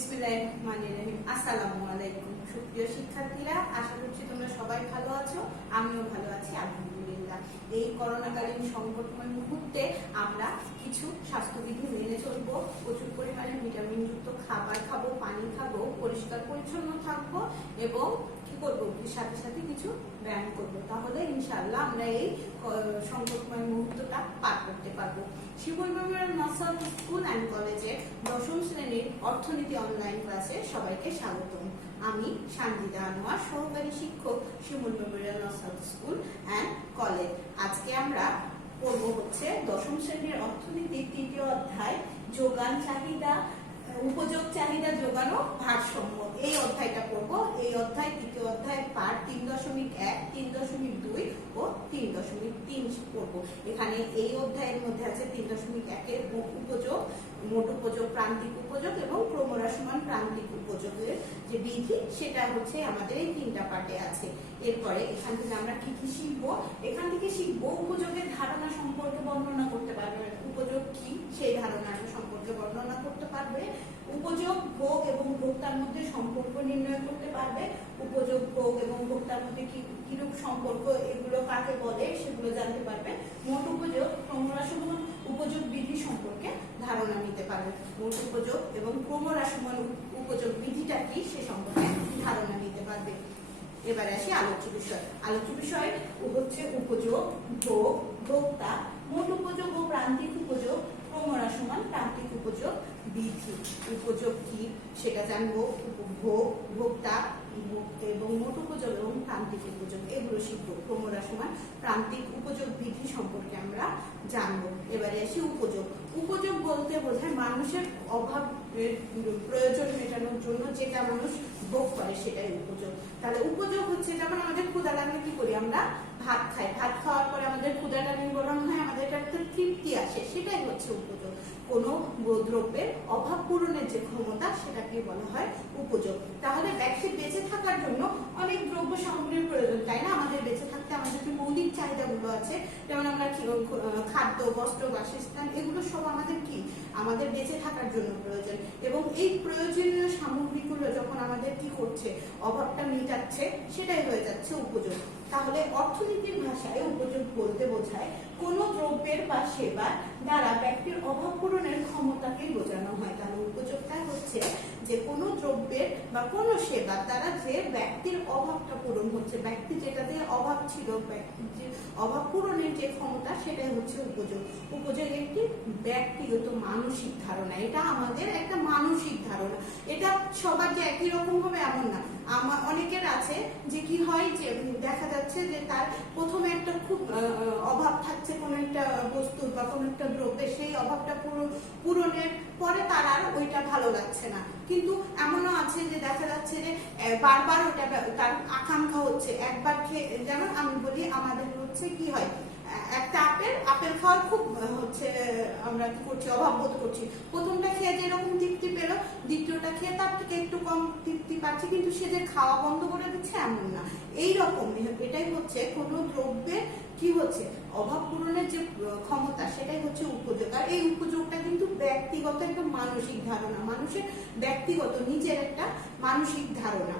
বিসমিল্লাহির রহমানির রহিম। আসসালামু আলাইকুম সুপ্রিয় শিক্ষার্থীরা, আশা করছি তোমরা সবাই ভালো আছো। আমিও ভালো আছি আলহামদুলিল্লাহ। এই করোনাকালীন সংকটময় মুহূর্তে আমরা কিছু স্বাস্থ্যবিধি মেনে চলবো, প্রচুর পরিমাণে ভিটামিনযুক্ত খাবার খাবো, পানি খাবো, পরিষ্কার পরিচ্ছন্ন থাকবো এবং কি করবো, সাথে সাথে কিছু ব্যায়াম করবো। তাহলে ইনশাআল্লাহ আমরা এই সংকটময় মুহূর্তটা পার করতে পারবো। শিমুল মেমোরিয়াল নর্সারি স্কুল অ্যান্ড কলেজের 10ম শ্রেণীর অর্থনীতি অনলাইন ক্লাসে সবাইকে স্বাগতম। আমি সানজিদা আনোয়ার, সহকারী শিক্ষক, শিমুল মেমোরিয়াল নর্সারি স্কুল অ্যান্ড কলেজ। আজকে আমরা পড়বো হচ্ছে 10ম শ্রেণীর অর্থনীতির 3য় অধ্যায়, যোগান চাহিদা, উপযোগ চাহিদা যোগানো ভারসাম্য। এই অধ্যায়টা পড়বো। এই অধ্যায় 3য় অধ্যায় পার্ট 3.1, 3.2 ও 3.3 পড়বো। এখানে এই অধ্যায়ের মধ্যে আছে 3.1-এর উপযোগ, মোট উপযোগ, প্রান্তিক উপযোগ এবং ক্রমহ্রাসমান প্রান্তিক উপযোগের যে বিধি, সেটা হচ্ছে আমাদের এই 3টা পার্টে আছে। এরপরে এখান থেকে আমরা কি কি শিখবো? এখান থেকে শিখবো উপযোগের ধারণা সম্পর্কে বর্ণনা করতে পারবে, উপযোগ কি সেই ধারণাটা সম্পর্কে বর্ণনা করতে পারবে। উপযোগ ভোগ এবং ভোক্তার মধ্যে সম্পর্ক নির্ণয় করতে পারবে। উপযোগ ভোগ এবং ভোক্তার মধ্যে কিরূপ সম্পর্ক, এগুলো কাকে বলে সেগুলো জানতে পারবে। মোট উপযোগ, ক্রমহ্রাসমান উপযোগ বিধি সম্পর্কে ধারণা নিতে পারবে। মোট উপযোগ এবং ক্রমহ্রাসমান উপযোগ বিধিটা কি সে সম্পর্কে ধারণা নিতে পারবে। এবারে আসি আলোচ্য বিষয়। আলোচ্য বিষয় হচ্ছে উপযোগ, ভোগ, ভোক্তা, মোট উপযোগ ও প্রান্তিক উপযোগ, ক্রমহ্রাসমান প্রান্তিক উপযোগ বিধি। উপযোগ কি সেটা জানবো, ভোগ, ভোক্তা এবং মোট উপযোগ এবং প্রান্তিক উপযোগ এগুলো শিখবো। ক্রমহ্রাসমান প্রান্তিক উপযোগ বিধি সম্পর্কে আমরা জানবো। এবারে আসি উপযোগ। উপযোগ বলতে বোঝায় মানুষের অভাবের প্রয়োজন মেটানোর জন্য যেটা মানুষ ভোগ করে সেটাই উপযোগ। তাহলে উপযোগ হচ্ছে, যেমন আমাদের ক্ষুধা লাগলে কি করি, আমরা ভাত খাই, ভাত খাওয়ার পরে আমাদের ক্ষুধাটা নিবারণ হয়, আমাদের একটা তৃপ্তি আসে, সেটাই হচ্ছে উপযোগ। কোনো দ্রব্যের অভাব পূরণের যে ক্ষমতা সেটাকে বলা হয় উপযোগ। তাহলে ব্যক্তির বেঁচে থাকার জন্য অনেক দ্রব্য সামগ্রীর প্রয়োজন, তাই না? আমাদের বেঁচে থাকতে আমাদের যে মৌলিক চাহিদাগুলো আছে, যেমন আমরা খাদ্য, বস্ত্র, বাসস্থান, এগুলো সব আমাদের কি, আমাদের বেঁচে থাকার জন্য প্রয়োজন। এবং এই প্রয়োজনীয় সামগ্রীগুলো যখন আমাদের কি করছে, অভাবটা মেটাচ্ছে, সেটাই হয়ে যাচ্ছে উপযোগ। তাহলে অর্থনীতির ভাষায় উপযোগ বলতে বোঝায় কোনো দ্রব্যের বা সেবার দ্বারা ব্যক্তির অভাব পূরণের ক্ষমতাকেই বোঝানো হয়। তাহলে উপযোগটা হচ্ছে যে কোনো দ্রব্যের বা কোনো সেবার দ্বারা যে ব্যক্তির অভাবটা পূরণ হচ্ছে, ব্যক্তি যেটাতে অভাব ছিল, ব্যক্তির যে অভাব পূরণের যে ক্ষমতা, সেটাই হচ্ছে উপযোগ। উপযোগ একটি ব্যক্তিগত মানসিক ধারণা, এটা আমাদের একটা মানসিক ধারণা। এটা সবার যে একই রকম হবে এমন না। অনেকের আছে যে কি হয়, যে দেখা যাচ্ছে যে তার প্রথমে একটা খুব অভাব থাকছে কোনো একটা বস্তু বা কোনো একটা দ্রব্যে, সেই অভাবটা পূরণের পরে তার আর ওইটা ভালো লাগছে না। কিন্তু এমনও আছে যে দেখা যাচ্ছে যে বারবার ওইটা তার আকাঙ্ক্ষা হচ্ছে, একবার খেয়ে, যেমন আমি বলি আমাদের হচ্ছে কি হয়, একটা আপেল খাওয়ার খুব হচ্ছে, আমরা কি করছি, অভাব বোধ করছি। প্রথমটা খেয়ে যেরকম তৃপ্তি পেলো, দ্বিতীয়টা খেয়ে তার থেকে একটু কম তৃপ্তি পাচ্ছে, কিন্তু সে যে খাওয়া বন্ধ করে দিচ্ছে এমন না। এইরকম এটাই হচ্ছে কোনো দ্রব্যের কি হচ্ছে, অভাব পূরণের যে ক্ষমতা, সেটাই হচ্ছে উপযোগ। আর এই উপযোগটা কিন্তু ব্যক্তিগত একটা মানসিক ধারণা, মানুষের ব্যক্তিগত নিজের একটা মানসিক ধারণা।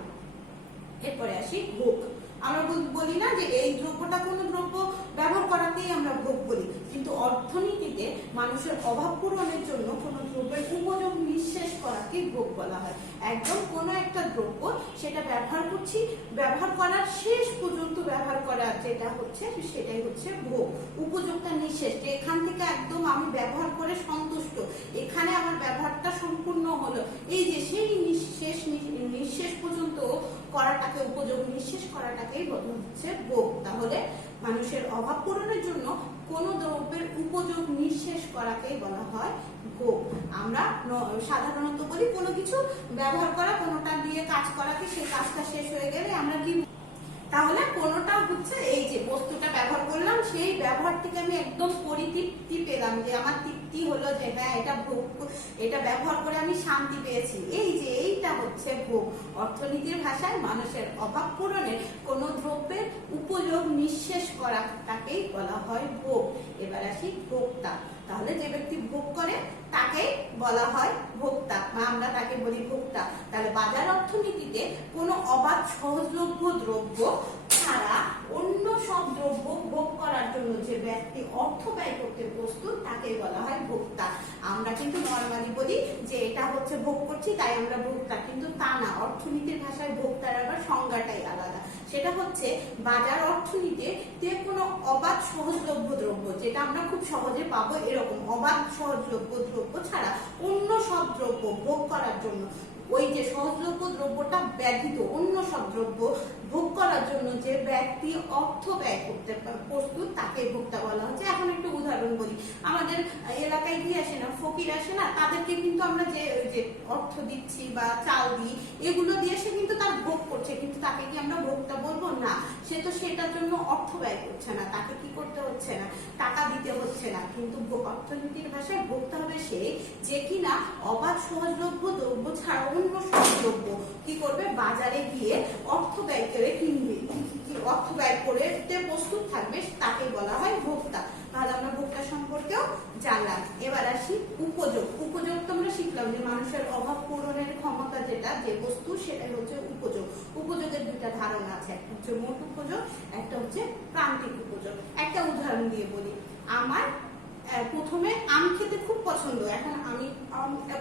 এরপরে আসি ভোগ। আমরা বলি না যে এই দ্রব্যটা কোনো দ্রব্য ব্যবহার করাতেই আমরা ভোগ বলি, কিন্তু অর্থনীতিতে মানুষের অভাব পূরণের জন্য কোনো দ্রব্যের উপযোগ নিঃশেষ করাকে ভোগ বলা হয়। একদম কোনো একটা দ্রব্য সেটা ব্যবহার করছি, ব্যবহার করার শেষ পর্যন্ত ব্যবহার করা যেটা হচ্ছে, সেটাই হচ্ছে ভোগ। উপযোগটা নিঃশেষ, যে এখান থেকে একদম আমি ব্যবহার করে সন্তুষ্ট, এখানে আমার ব্যবহারটা সম্পূর্ণ হলো, এই যে সেই নিঃশেষ পর্যন্ত করাটাকে, উপযোগ নিঃশেষ করাটাকেই বলা হচ্ছে ভোগ। তাহলে মানুষের অভাব পূরণের জন্য কোন দ্রব্যের উপযোগ নিঃশেষ করাকেই বলা হয় ভোগ। আমরা সাধারণত বলি কোনো কিছু ব্যবহার করা, কোনোটা দিয়ে কাজ করাকে, সেই কাজটা শেষ হয়ে গেলে আমরা কি, তাহলে কোনোটা হচ্ছে এই যে বস্তুটা ব্যবহার করলাম, সেই ব্যবহার থেকে আমি একদম পরিতৃপ্তি পেলাম, যে আমার তৃপ্তি হলো যে হ্যাঁ এটা ভোগ, এটা ব্যবহার করে আমি শান্তি পেয়েছি, এই যে এইটা হচ্ছে ভোগ। অর্থনীতির ভাষায় মানুষের অভাব পূরণে কোনো দ্রব্যের উপযোগ নিঃশেষ করা তাকেই বলা হয় ভোগ। এবার আসি ভোক্তা। তাহলে যে ব্যক্তি ভোগ করে তাকে বলা হয় ভোক্তা বা আমরা তাকে বলি ভোক্তা। তাহলে বাজার অর্থনীতিতে কোনো অবাধ সহজলভ্য দ্রব্য ছাড়া অন্য সব দ্রব্য ভোগ করার জন্য যে ব্যক্তি অর্থ ব্যয় করতে প্রস্তুত তাকে বলা হয় ভোক্তা। আমরা কিন্তু নরমালি বলি যে এটা হচ্ছে ভোগ করছি তাই আমরা ভোক্তা, কিন্তু তা না। অর্থনীতির ভাষায় ভোক্তার আবার সংজ্ঞাটাই আলাদা। সেটা হচ্ছে বাজার অর্থনীতিতে কোনো অবাধ সহজলভ্য দ্রব্য, যেটা আমরা খুব সহজে পাবো এরকম অবাধ সহজলভ্য দ্রব্য ছাড়া অন্য সব দ্রব্য ভোগ করার জন্য, ওই যে সহজলভ্য দ্রব্যটা ব্যতীত অন্য সব দ্রব্য ভোগ করার জন্য যে ব্যক্তি অর্থ ব্যয় করতে প্রস্তুত তাকে ভোক্তা বলা হচ্ছে। এখন একটু উদাহরণ বলি, আমাদের এলাকায় কি আসে না, ফকির আসে না, তাদেরকে কিন্তু আমরা যে অর্থ দিচ্ছি বা চাল দিই এগুলো দিয়ে সে কিন্তু তার ভোগ করছে, কিন্তু তাকে কি আমরা ভোক্তা বলবো? না, সে তো সেটার জন্য অর্থ ব্যয় করছে না, তাকে কি করতে হচ্ছে না, টাকা দিতে হচ্ছে না। কিন্তু অর্থনীতির ভাষায় ভোক্তা হবে সে যে কিনা অবাধ সহজলভ্য দ্রব্য ছাড়া অন্য সব দ্রব্য কি করবে, বাজারে গিয়ে অর্থ ব্যয় করে কিনবে, অর্থ ব্যয় করে প্রস্তুত থাকবে, তাকে বলা হয় ভোক্তা। তাহলে আমরা ভোক্তা সম্পর্কেও জানলাম। এবার আসি উপযোগ। উপযোগ তো আমরা শিখলাম যে মানুষের অভাব পূরণের ক্ষমতা যেটা, যে বস্তু, সেটাই হচ্ছে উপযোগ। উপযোগের দুইটা ধারণা আছে, একটা হচ্ছে মোট উপযোগ, একটা হচ্ছে প্রান্তিক উপযোগ। একটা উদাহরণ দিয়ে বলি, আমার প্রথমে আম খেতে খুব পছন্দ। এখন আমি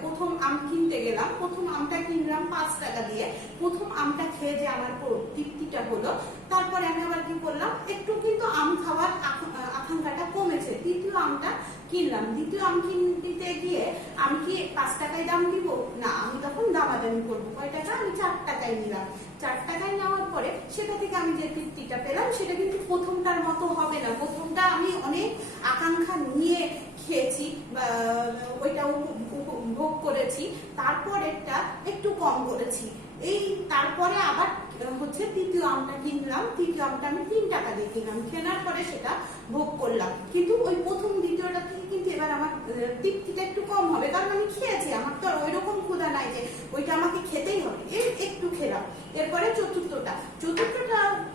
প্রথম আম কিনতে গেলাম, প্রথম আমটা কিনলাম 5 টাকা দিয়ে। প্রথম আমটা খেয়ে যে আমার তৃপ্তিটা হলো, তারপরে আমি আবার কি করলাম, একটু কিন্তু আম খাওয়ার আকাঙ্ক্ষাটা কমেছে, দ্বিতীয় আমটা কিনলাম। দ্বিতীয় আম কিনতে গিয়ে আমি কি 5 টাকায় দাম দিব? না, আমি তখন দামাদামি করবো। কয় টাকা? আমি 4 টাকায় নিলাম। 4 টাকায় নেওয়ার পরে সেটা থেকে আমি যে তৃপ্তিটা পেলাম সেটা কিন্তু প্রথমটার মতো হবে না। প্রথমটা আমি অনেক আকাঙ্ক্ষা নিয়ে খেয়েছি বা ওইটা ভোগ করেছি, তারপরেরটা একটু কম করেছি। এই তারপরে আবার হচ্ছে তৃতীয় আমটা কিনলাম, তৃতীয় আমটা আমি 3 টাকা দিয়ে কিনলাম, কেনার পরে সেটা ভোগ করলাম। কিন্তু ওই প্রথম দ্বিতীয়টা থেকে কিন্তু এবার আমার তৃপ্তিটা একটু কম হবে, কারণ আমি খেয়েছি, আমার তো আর ওই রকম ক্ষুধা নাই যে ওইটা আমাকে খেতেই হবে, একটু খেলাম। এরপরে চতুর্থটা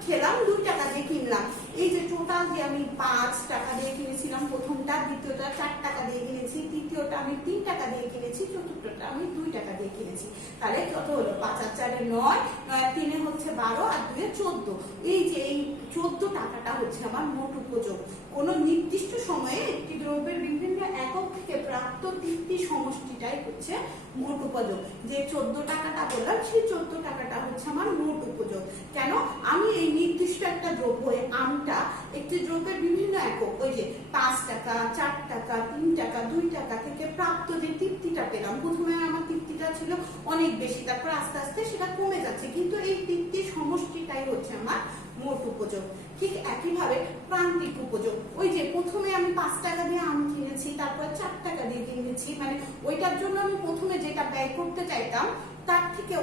খেলাম 2 টাকা দিয়ে কিনলাম। এই যে টোটাল যে আমি 5 টাকা দিয়ে কিনেছিলাম প্রথমটা, দ্বিতীয়টা 4 টাকা দিয়ে কিনেছি, তৃতীয়টা আমি 3 টাকা দিয়ে কিনেছি, চতুর্থটা আমি 2 টাকা দিয়ে কিনেছি। তাহলে কত হলো? 5 আর 4 9, 9 আর 3 হচ্ছে 12, আর 2 14। এই যে এই 14 টাকাটা হচ্ছে আমার মোট উপযোগ। কোন নির্দিষ্ট সময়ে একটি দ্রব্যের বিভিন্ন একক থেকে প্রাপ্ত তৃপ্তি সমষ্টিটাই হচ্ছে মোট উপযোগ। যে 14 টাকাটা বললাম, সেই 14 টাকাটা হচ্ছে আমার মোট উপযোগ। কেন? আমি এই নির্দিষ্ট একটা দ্রব্য, আমটা একটি দ্রব্যের বিভিন্ন একক, ওই যে 5 টাকা, 4 টাকা, 3 টাকা, 2 টাকা থেকে প্রাপ্ত যে তৃপ্তিটা পেলাম, প্রথমে আমার তৃপ্তিটা ছিল অনেক বেশি, তারপর আস্তে আস্তে সেটা কমে যাচ্ছে, কিন্তু এই তৃপ্তির সমষ্টিটাই হচ্ছে আমার মোট উপযোগ। ঠিক একইভাবে প্রান্তিক উপযোগ, ওই যে প্রথমে আমি 5 টাকা দিয়ে আম কিনেছি, তারপর 4 টাকা দিয়ে কিনেছি, মানে ওইটার জন্য আমি প্রথমে যেটা ব্যয় করতে চাইতাম তার থেকে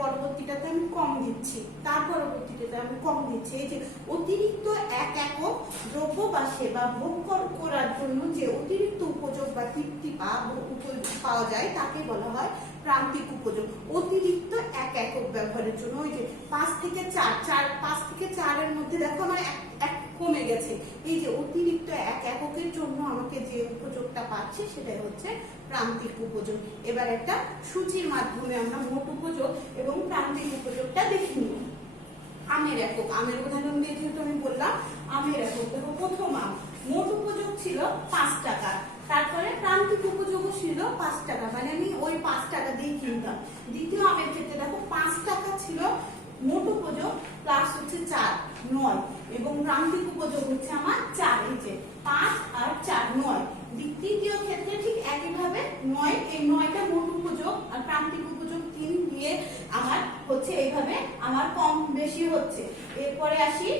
পরবর্তীটাতে আমি কম দিচ্ছি, তার পরবর্তীটাতে আমি কম দিচ্ছি। এই যে অতিরিক্ত এক একক দ্রব্য বা সেবা ভোগ করার জন্য যে অতিরিক্ত উপযোগ বা তৃপ্তি পাওয়া যায় তাকে বলা হয় প্রান্তিক উপযোগ। অতিরিক্ত এক একক ব্যবহারের জন্য, ওই যে 5 থেকে 4, 5 থেকে 4 এর মধ্যে দেখো আমার এক কমে গেছে, এই যে অতিরিক্ত এক এককের জন্য আমাকে যে উপযোগটা পাচ্ছি সেটাই হচ্ছে প্রান্তিক উপযোগ। এবার একটা সূচির মাধ্যমে আমরা মোট উপযোগ এবং প্রান্তিক উপযোগটা দেখে নিব। আমের একক, আমের উদাহরণ দিয়ে যেহেতু আমি বললাম, আমের একক দেখো, প্রথম আম মোট উপযোগ ছিল 5 টাকা, তারপরে প্রান্তিক উপযোগও ছিল 5 টাকা, মানে আমি ওই 5 টাকা দিয়ে কিনতাম। দ্বিতীয় আমের ক্ষেত্রে দেখো 5 টাকা ছিল মোট উপযোগ, প্লাস হচ্ছে 4, 9, এবং প্রান্তিক উপযোগ হচ্ছে আমার 4, এই যে 5 আর 4, 9। তৃতীয় ক্ষেত্রে ঠিক একইভাবে 9, এই 9টা মোট উপযোগ আর প্রান্তিক উপযোগ 3 দিয়ে আমার হচ্ছে এইভাবে আমার কম বেশি হচ্ছে। এরপরে আসি,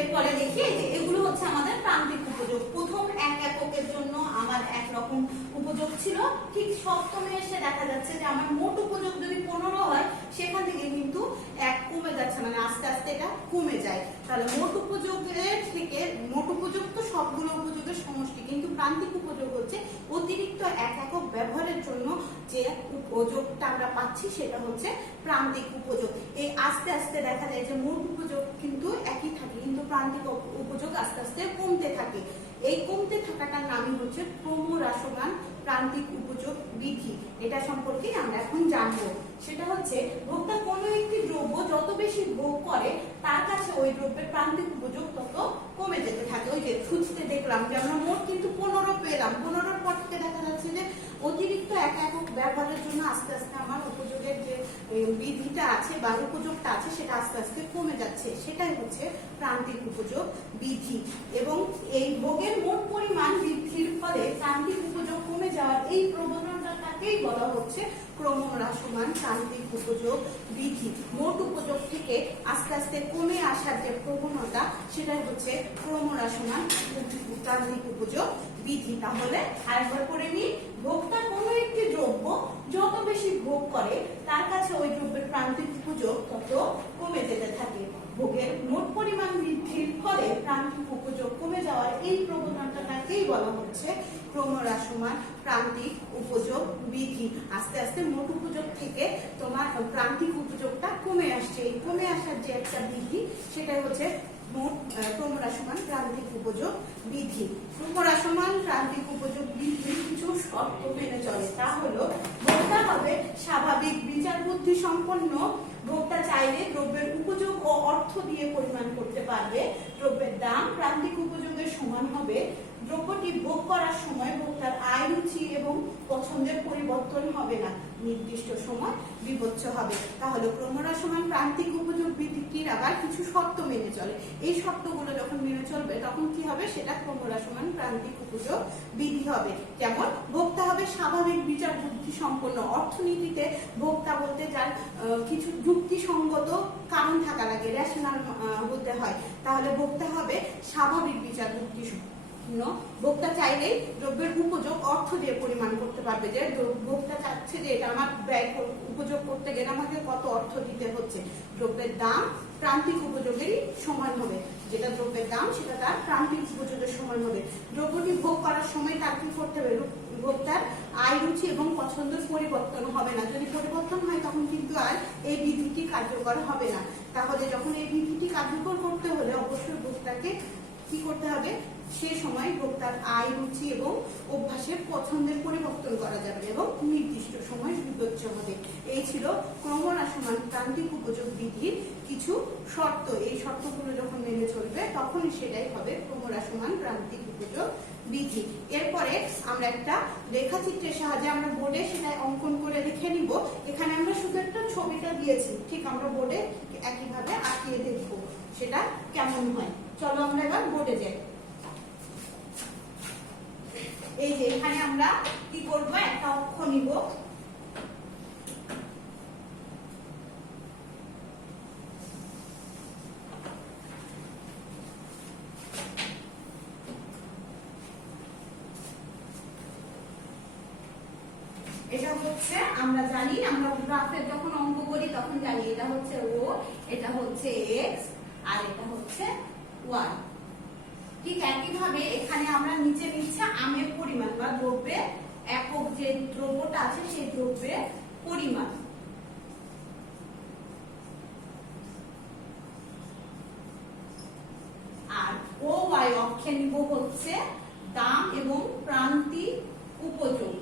এরপরে দেখি যে এগুলো হচ্ছে আমাদের প্রান্তিক উপযোগ। প্রথম এক এককের জন্য আমার একরকম উপযোগ ছিল, ঠিক সপ্তমে এসে দেখা যাচ্ছে যে আমার মোট উপযোগ যদি 15 হয়, সেখান থেকে কিন্তু 1 কমে যাচ্ছে, মানে আস্তে আস্তে এটা কমে যায়। তাহলে মোট উপযোগের থেকে, মোট উপযোগ তো সবগুলো উপযোগের সমষ্টি, কিন্তু প্রান্তিক উপযোগ হচ্ছে অতিরিক্ত এক একক ব্যবহারের জন্য যে উপযোগটা আমরা পাচ্ছি সেটা হচ্ছে প্রান্তিক উপযোগ। এই আস্তে আস্তে দেখা যায় যে মোট উপযোগ কিন্তু একই থাকে, কিন্তু প্রান্তিক উপযোগ আস্তে আস্তে কমতে থাকে। এই কমতে থাকাটার নামই হচ্ছে ক্রমহ্রাসমান প্রান্তিক উপযোগ বিধি। এটা সম্পর্কে আমরা এখন জানবো। সেটা হচ্ছে ভোক্তা কোনো একটি দ্রব্য যত বেশি ভোগ করে তার কাছে ওই দ্রব্যের প্রান্তিক উপযোগ তত কমে যেতে থাকে। ওই যে খুঁজতে দেখলাম যে আমরা মোট কিন্তু 15 পেলাম, 15-র পর থেকে দেখা যাচ্ছে যে অতিরিক্ত এক একক ব্যবহারের জন্য আস্তে আস্তে আমার উপযোগের যে বিধিটা আছে বা উপযোগটা আছে সেটা আস্তে আস্তে কমে যাচ্ছে। সেটাই হচ্ছে প্রান্তিক উপযোগ বিধি। এবং এই ভোগের মোট পরিমাণ বৃদ্ধির ফলে প্রান্তিক উপযোগ কমে যাওয়ার এই প্রবণতাটাকেই বলা হচ্ছে ক্রমহ্রাসমান প্রান্তিক উপযোগ বিধি। মোট উপযোগ থেকে আস্তে আস্তে কমে আসার যে প্রবণতা সেটাই হচ্ছে ক্রমহ্রাসমান প্রান্তিক উপযোগ বিধি। তাহলে আরেকবার করে নিই, ভোক্তা কোনো একটি দ্রব্য যত বেশি ভোগ করে তার কাছে ওই দ্রব্যের প্রান্তিক উপযোগ তত কমে যেতে থাকে। ভোগের মোট পরিমাণ বৃদ্ধির ফলে প্রান্তিক উপযোগ কমে যাওয়ার এই প্রবণতাটাকেই বলা হচ্ছে ক্রমহ্রাসমান প্রান্তিক উপযোগ বিধি। আস্তে আস্তে মোট উপযোগ থেকে তোমার প্রান্তিক উপযোগটা কমে আসছে। এই কমে আসার যে একটা বিধি সেটাই হচ্ছে মোট ক্রমহ্রাসমান প্রান্তিক উপযোগ বিধি। ক্রমহ্রাসমান প্রান্তিক উপযোগ বিধির কিছু শর্ত মেনে চলে। তা হলো ভোক্তা হবে স্বাভাবিক বিচার বুদ্ধি সম্পন্ন। ভোক্তা চাইলে দ্রব্যের উপযোগ ও অর্থ দিয়ে পরিমাণ করতে পারবে। দ্রব্যের দাম প্রান্তিক উপযোগের সমান হবে। দ্রব্যটি ভোগ করার সময় ভোক্তার আয় রুচি এবং পছন্দের পরিবর্তন হবে না, নির্দিষ্ট সময় বিবেচ্য হবে। তাহলে ক্রমহ্রাসমান প্রান্তিক উপযোগ বিধিটির আবার কিছু শর্ত মেনে চলে। এই শর্তগুলো যখন মেনে চলবে তখন কি হবে, সেটা ক্রমহ্রাসমান প্রান্তিক উপযোগ বিধি হবে। যেমন ভোক্তা হবে স্বাভাবিক বিচার বুদ্ধি সম্পন্ন। অর্থনীতিতে ভোক্তা বলতে যার কিছু যুক্তিসঙ্গত কারণ থাকা লাগে, রেশনাল হতে হয়। তাহলে ভোক্তা হবে স্বাভাবিক বিচার বুদ্ধি সম্পন্ন। ভোক্তা চাইলেই দ্রব্যের উপযোগ অর্থ দিয়ে পরিমাণ করতে পারবে। যে ভোক্তা চাচ্ছে যে এটা আমার ব্যয় উপযোগ করতে গেলে আমাকে কত অর্থ দিতে হচ্ছে। দ্রব্যের দাম প্রান্তিক উপযোগেরই সমান হবে। যেটা দ্রব্যের দাম সেটা তার প্রান্তিক উপযোগের সমান হবে। দ্রব্যটি ভোগ করার সময় তার কি করতে হবে, ভোক্তার আয় রুচি এবং পছন্দের পরিবর্তন হবে না। যদি পরিবর্তন হয় তখন কিন্তু আর এই বিধিটি কার্যকর হবে না। তাহলে যখন এই বিধিটি কার্যকর করতে হলে অবশ্যই ভোক্তাকে কি করতে হবে, সে সময় ভোক্তার আয় রুচি এবং অভ্যাসের পছন্দের পরিবর্তন করা যাবে এবং নির্দিষ্ট সময় বিবেচ্য হবে। এই ছিল ক্রমহ্রাসমান প্রান্তিক উপযোগ বিধির কিছু শর্ত। এই শর্তগুলো যখন মেনে চলবে তখনই সেটাই হবে ক্রমহ্রাসমান প্রান্তিক উপযোগ বিধি। এরপরে আমরা একটা রেখাচিত্রের সাহায্যে আমরা বোর্ডে সেটা অঙ্কন করে লিখে নিব। এখানে আমরা শুধু একটা ছবিটা দিয়েছি, ঠিক আমরা বোর্ডে একইভাবে আঁকিয়ে দেখবো সেটা কেমন হয়। চলো আমরা এবার বোর্ডে যাই। এই যে এখানে আমরা কি করব, একটা অক্ষ নিব। এটা হচ্ছে আমরা জানি, আমরা গ্রাফের যখন অঙ্ক করি তখন জানি এটা হচ্ছে ও, এটা হচ্ছে এক্স আর এটা হচ্ছে ওয়াই। ঠিক একইভাবে এখানে আমরা নিচে নিচ্ছে আমের পরিমাণ বা দ্রব্যের একক, যে দ্রব্যটা আছে সেই দ্রব্যের পরিমাণ। আর ও ওয়াই অক্ষে নিব হচ্ছে দাম এবং প্রান্তিক উপযোগ।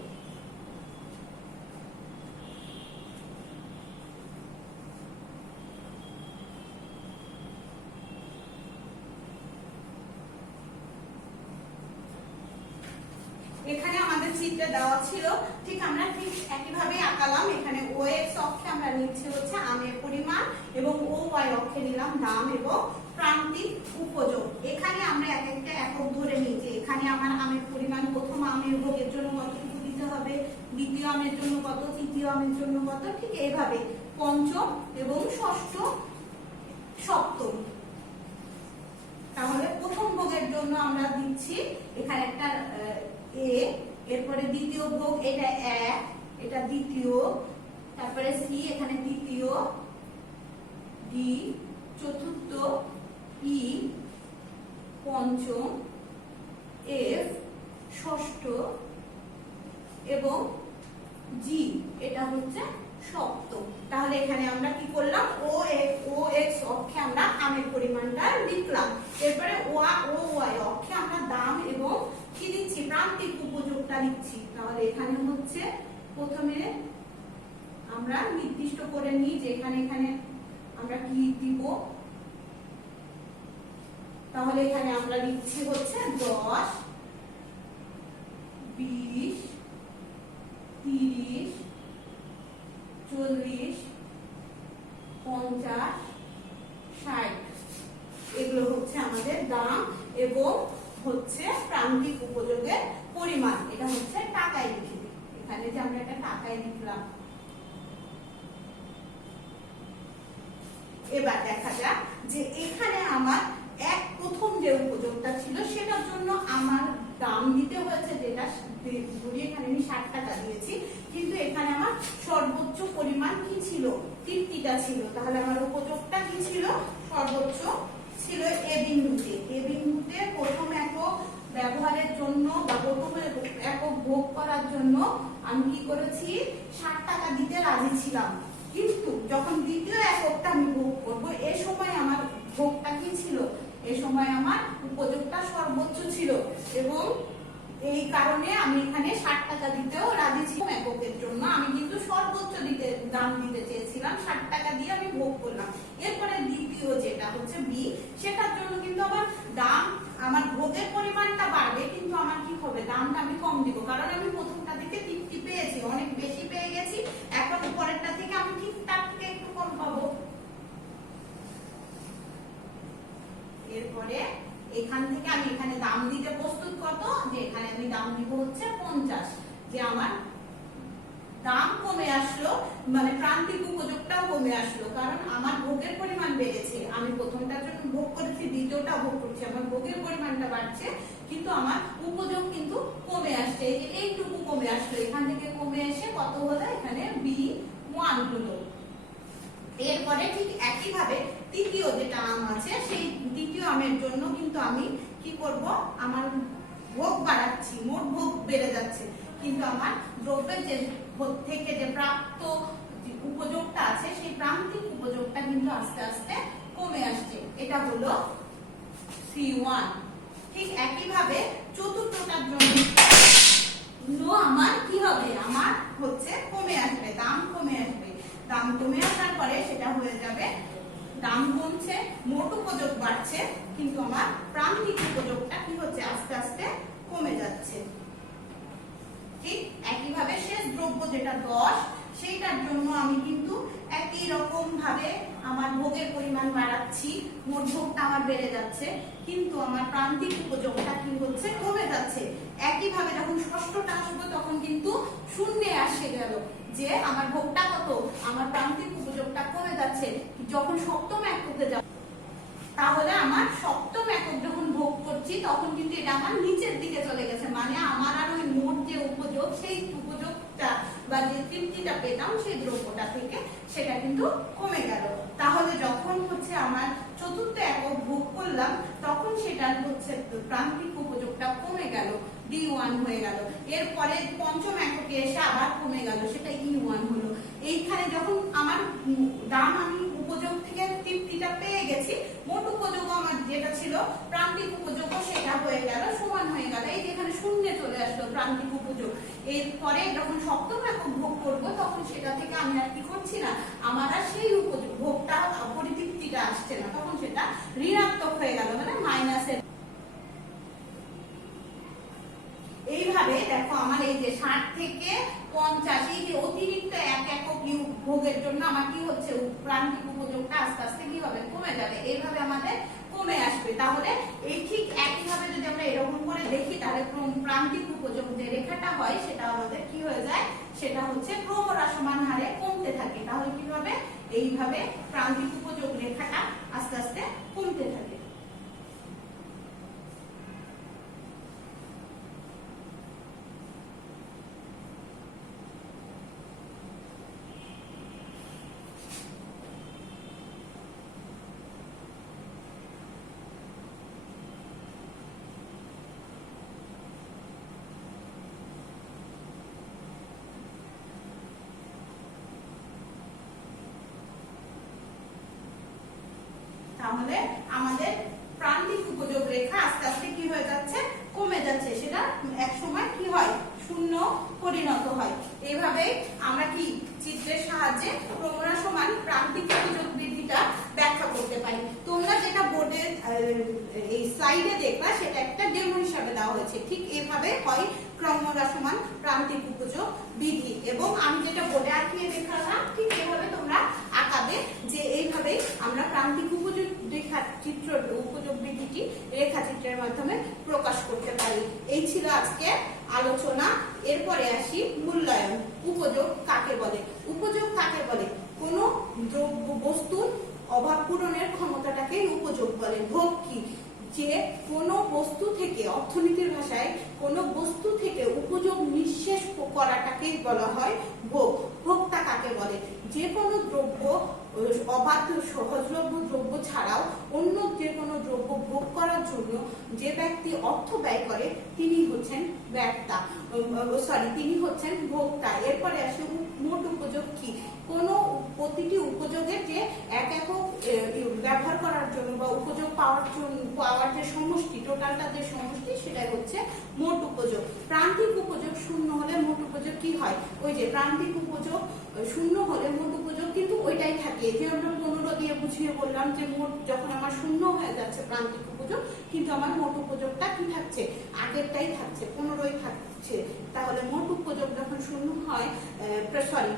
এখানে আমাদের চিত্রে দেওয়া ছিল, ঠিক আমরা ঠিক একইভাবে আঁকালাম। এখানে ও এক্স অক্ষে আমরা নিচ্ছি হচ্ছে আমের পরিমাণ এবং ও ওয়াই অক্ষে নিলাম দাম এবং প্রান্তিক উপযোগ। এখানে আমরা এক একটা একক ধরে নিয়েছি। এখানে আমার আমের পরিমাণ প্রথম আমের ভোগের জন্য কতটুকু দিতে হবে, দ্বিতীয় আমের জন্য কত, তৃতীয় আমের জন্য কত, ঠিক এইভাবে পঞ্চম এবং ষষ্ঠ সপ্তম। তাহলে প্রথম ভোগের জন্য আমরা দিচ্ছি এখানে একটা এ, এরপরে দ্বিতীয় ভোগ এটা এক, এটা দ্বিতীয়, তারপরে সি এখানে তৃতীয়, ডি চতুর্থ, ই পঞ্চম, এফ ষষ্ঠ এবং জি, এটা হচ্ছে সপ্তম। তাহলে এখানে আমরা কি করলাম, ও এক্স অক্ষে আমরা আমের পরিমাণটা লিখলাম। এরপরে ও ওয়াই অক্ষে আমরা দাম এবং কি দিচ্ছি, প্রান্তিক উপযোগটা লিখছি। তাহলে এখানে হচ্ছে প্রথমে আমরা নির্দিষ্ট করে নিই যে এখানে আমরা কি দিব। তাহলে এখানে আমরা লিখছি হচ্ছে 10, 20, 30, 40, 50, 60, এগুলো হচ্ছে আমাদের দাম এবং হচ্ছে প্রান্তিক উপযোগের পরিমাণ। এটা হচ্ছে টাকায় লিখে দিই, এখানে যে আমরা একটা টাকায় লিখলাম। এবার দেখা যাক যে এখানে আমার প্রথম যে উপযোগটা ছিল সেটার জন্য আমার দাম দিতে হয়েছে, যেটা ধরি এখানে আমি 60 টাকা দিয়েছি, কিন্তু এখানে আমার সর্বোচ্চ পরিমাণ কি ছিল, 50টা ছিল। তাহলে আমার উপযোগটা কি ছিল, সর্বোচ্চ ছিল এ বিন্দুতে। এ বিন্দুতে প্রথম একক ব্যবহারের জন্য বা প্রথম একক ভোগ করার জন্য আমি কি করেছি, 60 টাকা দিতে রাজি ছিলাম। কিন্তু যখন দ্বিতীয় এককটা আমি ভোগ করব, এ সময় আমার ভোগটা কি ছিল, এ সময় আমার উপযোগটা সর্বোচ্চ ছিল এবং এই কারণে আমি এখানে 60 টাকা দিতেও রাজি ছিলাম এককের জন্য। আমি কিন্তু সর্বোচ্চ দাম দিতে চেয়েছিলাম, 60 টাকা দিয়ে আমি ভোগ করলাম। এরপরে দ্বিতীয় যেটা হচ্ছে বি, সেটার জন্য কিন্তু আমার ভোগের পরিমাণটা বাড়বে, কিন্তু আমার কি হবে, দামটা আমি কম দিব, কারণ আমি প্রথমটা থেকে 50 পেয়েছি, অনেক বেশি পেয়ে গেছি। এখন পরেরটা থেকে আমি ঠিক তার থেকে একটু কম পাবো। এরপরে এখান থেকে আমি এখানে দাম দিতে প্রস্তুত কত, যে এখানে আমি দাম দিব হচ্ছে 50, যে আমার দাম কমে আসলো, মানে প্রান্তিক উপযোগটাও কমে আসলো, কারণ আমার ভোগের পরিমাণ বেড়েছে। আমি প্রথমটার জন্য ভোগ করেছি, দ্বিতীয়টা ভোগ করছি, আমার ভোগের পরিমাণটা বাড়ছে, কিন্তু আমার উপযোগ কিন্তু কমে আসছে। এই যে এইটুকু কমে আসলো, এখান থেকে কমে এসে কত হলো, এখানে B1 হলো। এরপরে ঠিক একইভাবে তৃতীয় যেটা আম আছে, সেই দ্বিতীয় আমের জন্য কিন্তু আমি কি করব, আমার ভোগ বাড়াচ্ছি, মোট ভোগ বেড়ে যাচ্ছে, কিন্তু আমার দ্রব্যের যে থেকে যে প্রাপ্ত উপযোগটা আছে, সেই প্রান্তিক উপযোগটা কিন্তু আস্তে আস্তে কমে আসছে। এটা হলো C1। ঠিক একইভাবে চতুর্থটার জন্য আমার কি হবে, আমার হচ্ছে কমে আসবে, দাম কমে আসবে। দাম কমে আসার পরে সেটা হয়ে যাবে, দাম কমছে, মোট উপযোগ বাড়ছে, কিন্তু আমার প্রান্তিক উপযোগটা কি হচ্ছে, আস্তে আস্তে কমে যাচ্ছে। ঠিক একইভাবে শেষ দ্রব্য যেটা 10, সেইটার জন্য আমি কিন্তু একই রকম ভাবে আমার ভোগের পরিমাণ বাড়াচ্ছি, মোট ভোগটা আমার বেড়ে যাচ্ছে, কিন্তু আমার প্রান্তিক উপযোগটা কি হচ্ছে, কমে যাচ্ছে। একইভাবে যখন ষষ্ঠটা আসবে তখন কিন্তু শূন্যে আসে গেল, যে আমার ভোগটা কত, আমার প্রান্তিক উপযোগটা কমে যাচ্ছে। যখন সপ্তম এককে যাব, তাহলে আমার সপ্তম একক যখন ভোগ করছি তখন কিন্তু এটা আমার নিচের দিকে চলে গেছে, মানে আমার আর ওই মোট যে উপযোগ, সেই উপযোগটা বা যে তৃপ্তিটা পেতাম সেই দ্রব্যটা থেকে, সেটা কিন্তু কমে গেল। তাহলে যখন হচ্ছে আমার চতুর্থ একক ভোগ করলাম, তখন সেটার হচ্ছে প্রান্তিক উপযোগটা কমে গেল, D1 হয়ে গেল। এরপরে পঞ্চম এককে এসে আবার কমে গেল, সেটা E1 হলো। এইখানে যখন আমার দাম, আমি উপযোগ থেকে তৃপ্তিটা পেয়ে গেছি, মোট উপযোগ আমার যেটা ছিল প্রান্তিক উপযোগ, সেটা হয়ে গেল, সমান হয়ে গেল। এই যেখানে শূন্যে চলে আসলো প্রান্তিক উপযোগ। এরপরে যখন সপ্তম একক ভোগ করব, তখন সেটা থেকে আমি আর কি করছি না, আমার আর সেই উপযোগ ভোগটা, পরিতৃপ্তিটা আসছে না, তখন সেটা ঋণাত্মক হয়ে গেল, মানে মাইনাসের। এইভাবে দেখো আমার এই যে 60 থেকে 50, এই যে অতিরিক্ত এক একক ভোগের জন্য আমার কি হচ্ছে, প্রান্তিক উপযোগটা আস্তে আস্তে কি হবে, কমে যাবে। এইভাবে আমাদের কমে আসবে। তাহলে এই ঠিক একইভাবে যদি আমরা এরকম করে দেখি, তাহলে প্রান্তিক উপযোগ যে রেখাটা হয়, সেটা আমাদের কি হয়ে যায়, সেটা হচ্ছে ক্রমহ্রাসমান হারে কমতে থাকে। তাহলে কিভাবে, এইভাবে প্রান্তিক উপযোগ রেখাটা আস্তে আস্তে কমতে থাকে। তাহলে আমাদের প্রান্তিক উপযোগ রেখা আস্তে আস্তে কি হয়ে যাচ্ছে, কমে যাচ্ছে, সেটা এক সময় কি হয়, শূন্য পরিণত হয়। এইভাবে আমরা কি চিত্রের সাহায্যে ক্রমহ্রাসমান প্রান্তিক উপযোগ বিধিটা ব্যাখ্যা করতে পারি। তোমরা যেটা বোর্ডে এই স্লাইডে দেখবা সেটা একটা ডেমো হিসাবে দেওয়া হয়েছে, ঠিক এইভাবে হয় ক্রমহ্রাসমান প্রান্তিক উপযোগ বিধি। এবং আমি যেটা বোর্ডে আঁকিয়ে দেখালাম ঠিক এইভাবে তোমরা আঁকাবে, যে এইভাবে আমরা প্রান্তিক উপযোগ রেখা চিত্র উপযোগ বিধিটি রেখাচিত্রের মাধ্যমে প্রকাশ করতে পারি। এই ছিল আজকে আলোচনা। এরপরে আসি মূল্যায়ন। উপযোগ কাকে বলে? উপযোগ কাকে বলে? কোনো দ্রব্য বস্তুর অভাব পূরণের ক্ষমতাটাকে উপযোগ বলে। ভোগ কি? যে কোনো বস্তু থেকে, অর্থনীতির ভাষায় কোনো বস্তু থেকে উপযোগ নিঃশেষ করাটাকেই বলা হয় ভোগ। ভোক্তা কাকে বলে? যে কোনো দ্রব্য অবাধ্য সহজলভ্য দ্রব্য ছাড়াও অন্য যে কোনো দ্রব্য ভোগ করার জন্য যে ব্যক্তি অর্থ ব্যয় করে তিনি হচ্ছেন তিনি হচ্ছেন ভোক্তা। এরপরে আসে মোট উপযোগ কি? কোনো প্রতিটি উপযোগের যে এক একক ব্যবহার করার জন্য বা উপযোগ পাওয়ার যে সমষ্টি, টোটালটা যে সমষ্টি, সেটাই হচ্ছে মোট উপযোগ। প্রান্তিক উপযোগ শূন্য হলে মোট উপযোগ কি হয়? ওই যে প্রান্তিক উপযোগ শূন্য হলে মোট উপযোগ কিন্তু ওইটাই থাকে, যে আমরা 15 দিয়ে বুঝিয়ে বললাম যে মোট যখন আমার শূন্য হয়ে যাচ্ছে প্রান্তিক উপযোগ, কিন্তু আমার মোট উপযোগটা কি থাকছে? আগেরটাই থাকছে, 15ই থাকছে। তাহলে মোট উপযোগ যখন শূন্য হয়,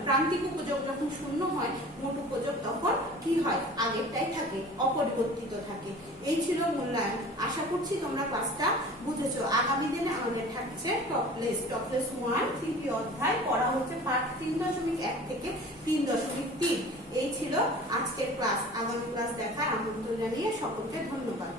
প্রান্তিক উপযোগ যখন শূন্য হয়, মোট উপযোগ তখন কি হয়? আগেরটাই থাকে, অপরিবর্তিত থাকে। এই ছিল মূল্যায়ন। আশা করছি তোমরা ক্লাসটা বুঝেছো। আগামী দিনে আমাদের থাকছে টপলেস 1 তৃতীয় অধ্যায়, পড়া হচ্ছে পার্ট 3.1 থেকে 3.3। এই ছিল আজকের ক্লাস। আগামী ক্লাস দেখার আমন্ত্রণ জানিয়ে সকলকে ধন্যবাদ।